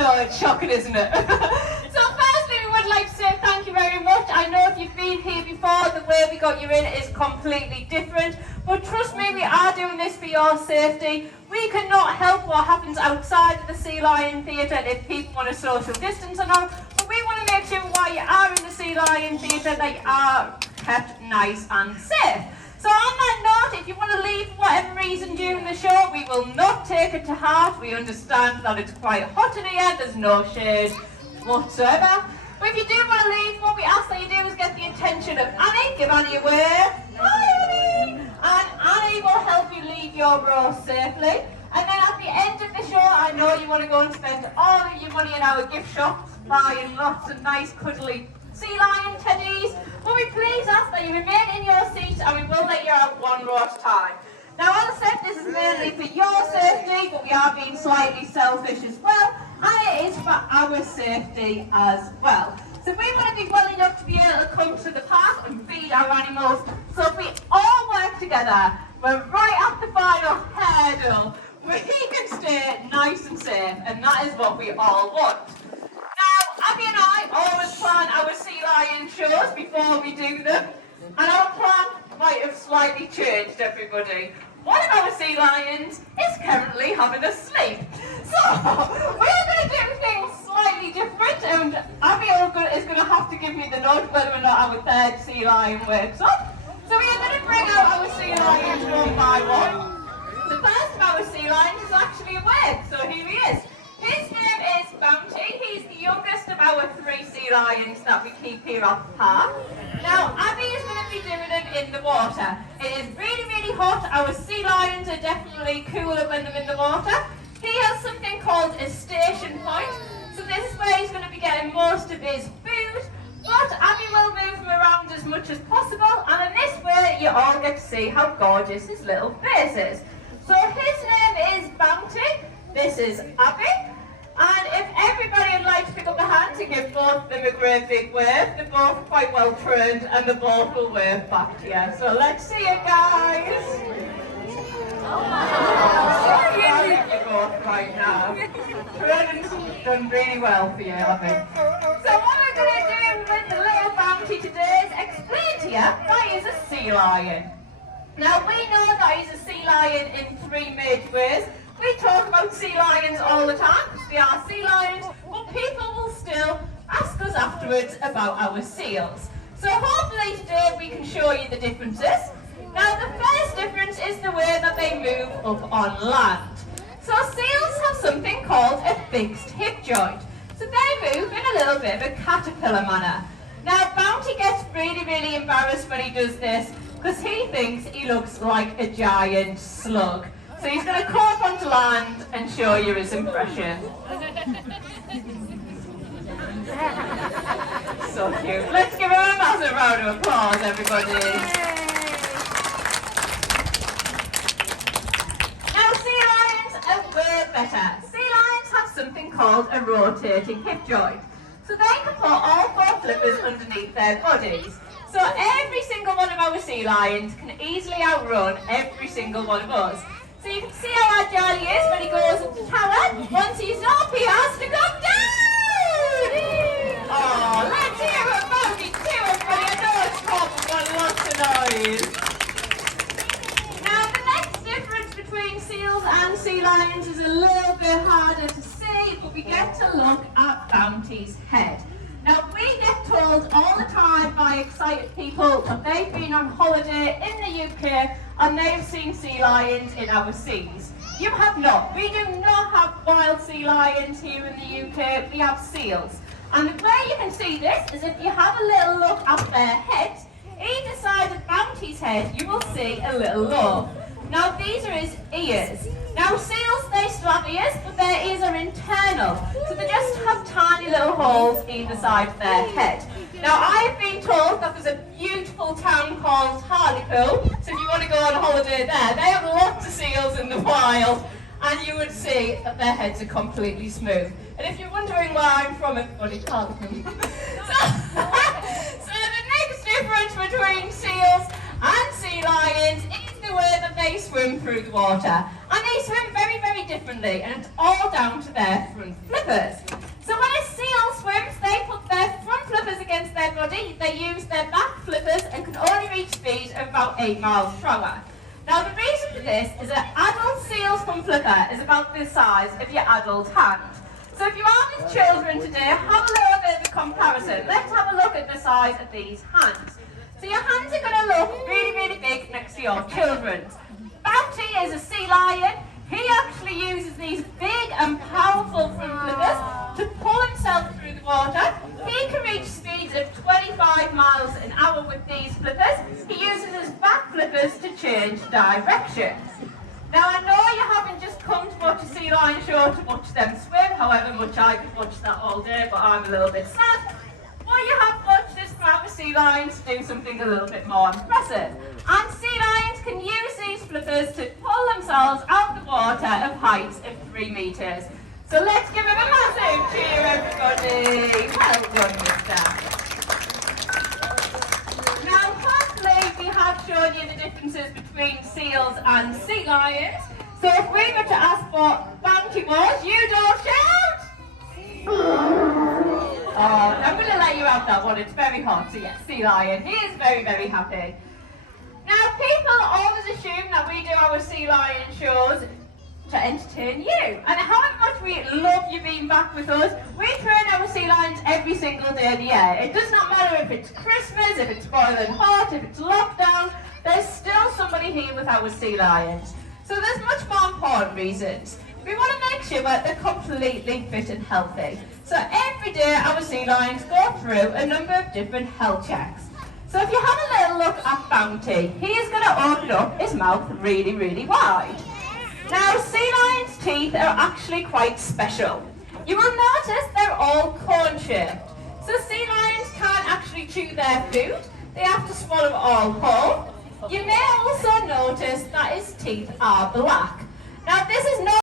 know, it's shocking, isn't it? So firstly, we would like to say thank you very much. I know if you've been here before, the way we got you in is completely different. But trust me, we are doing this for your safety. We cannot help what happens outside of the Sea Lion Theatre if people want to social distance or not. But we want to make sure while you are in the Sea Lion Theatre that you are kept nice and safe. So on that note, if you want to leave for whatever reason during the show, we will not take it to heart. We understand that it's quite hot in here, there's no shade whatsoever. But if you do want to leave, what we ask that you do is get the attention of Annie. Give Annie a wave. Hi Annie! And Annie will help you leave your row safely. And then at the end of the show, I know you want to go and spend all of your money in our gift shops, buying lots of nice cuddly Sea Lion teddies. Will we please ask that you remain in your seats and we will let you out one row at a time. Now as I said, this is mainly for your safety, but we are being slightly selfish as well, and it is for our safety as well. So we want to be well enough to be able to come to the park and feed our animals. So if we all work together, we're right at the final hurdle, we can stay nice and safe, and that is what we all want. Abby and I always plan our Sea Lion shows before we do them, and our plan might have slightly changed, everybody. One of our sea lions is currently having a sleep. So, we're going to do things slightly different, and Abby is going to have to give me the nod whether or not our third sea lion wakes up. So we are going to bring out our sea lions one by one. The first of our sea lions is actually awake, so here he is. His name is Bounty. He's the youngest of our 3 sea lions that we keep here at the park. Now, Abby is going to be doing them in the water. It is really, really hot. Our sea lions are definitely cooler when they're in the water. He has something called a station point. So this is where he's going to be getting most of his food. But Abby will move him around as much as possible. And in this way, you all get to see how gorgeous his little face is. So his name is Bounty. This is Abby. And if everybody would like to pick up a hand to give both of them a great big wave, they're both quite well trained and they both will wave back to you. So let's see it, guys. Oh, you both right now. Training's done really well for you, Abby. So what we're going to do with the little Bounty today is explain to you why he's a sea lion. Now we know that he's a sea lion in 3 major ways. We talk about sea lions all the time because they are sea lions, but people will still ask us afterwards about our seals. So hopefully today we can show you the differences. Now the first difference is the way that they move up on land. So seals have something called a fixed hip joint. So they move in a little bit of a caterpillar manner. Now Bounty gets really, really embarrassed when he does this because he thinks he looks like a giant slug. So he's going to come up onto land and show you his impression. So cute. Let's give him a massive round of applause, everybody. Now, sea lions are way better. Sea lions have something called a rotating hip joint. So they can put all 4 flippers underneath their bodies. So every single one of our sea lions can easily outrun every single one of us. So you can see how agile he is when he goes up the tower. Once he's up, he has to go down! Oh, let's hear it, Bounty too, everybody. I know it's hot, but lots of noise. Now, the next difference between seals and sea lions is a little bit harder to see, but we get to look at Bounty's head. Now, we get told all the time by excited people that they've been on holiday in the UK and they've seen sea lions in our seas. You have not. We do not have wild sea lions here in the UK. We have seals. And the way you can see this is if you have a little look at their heads, either side of Bounty's head, you will see a little lobe. Now, these are his ears. Now, seals, they still have ears, but their ears are internal. So they just have tiny little holes either side of their head. Now, I have been told that there's a beautiful town called Hartlepool. So if you want to go on holiday there, they have lots of seals in the wild. And you would see that their heads are completely smooth. And if you're wondering where I'm from, everybody, Hartlepool. So the next difference between seals and sea lions is the way that they swim through the water. And they swim very, very differently, and it's all down to their front flippers. 8 miles per hour. Now the reason for this is that adult seal's thumb flipper is about the size of your adult hand. So if you are with children today, have a little bit of a comparison. Let's have a look at the size of these hands. So your hands are going to look really, really big next to your children's. Bounty is a sea lion. He actually uses these big and powerful front flippers to pull himself through the water. He can reach speeds of 25 miles an hour with these flippers. He uses his back flippers to change directions. Now I know you haven't just come to watch a sea lion show to watch them swim, however much I could watch that all day, but I'm a little bit sad. Well, you have watched this amount of sea lions do something a little bit more impressive. And sea lions can use these flippers to pull themselves out of the water of heights of 3 metres. So let's give him a massive cheer, everybody. Well done, mister. Now, hopefully we have shown you the differences between seals and sea lions. So if we were to ask what Bounty was, you don't shout! Oh, I'm going to let you have that one. It's very hot. So yes, sea lion. He is very, very happy. Now, people always assume that we do our sea lion shows to entertain you. And however much we love you being back with us, we train our sea lions every single day of the year. It does not matter if it's Christmas, if it's boiling hot, if it's lockdown, there's still somebody here with our sea lions. So there's much more important reasons. We want to make sure that they're completely fit and healthy. So every day our sea lions go through a number of different health checks. So if you have a little look at Bounty, he is going to open up his mouth really, really wide. Now sea lions' teeth are actually quite special. You will notice they're all cone-shaped. So sea lions can't actually chew their food, they have to swallow it all whole. You may also notice that his teeth are black.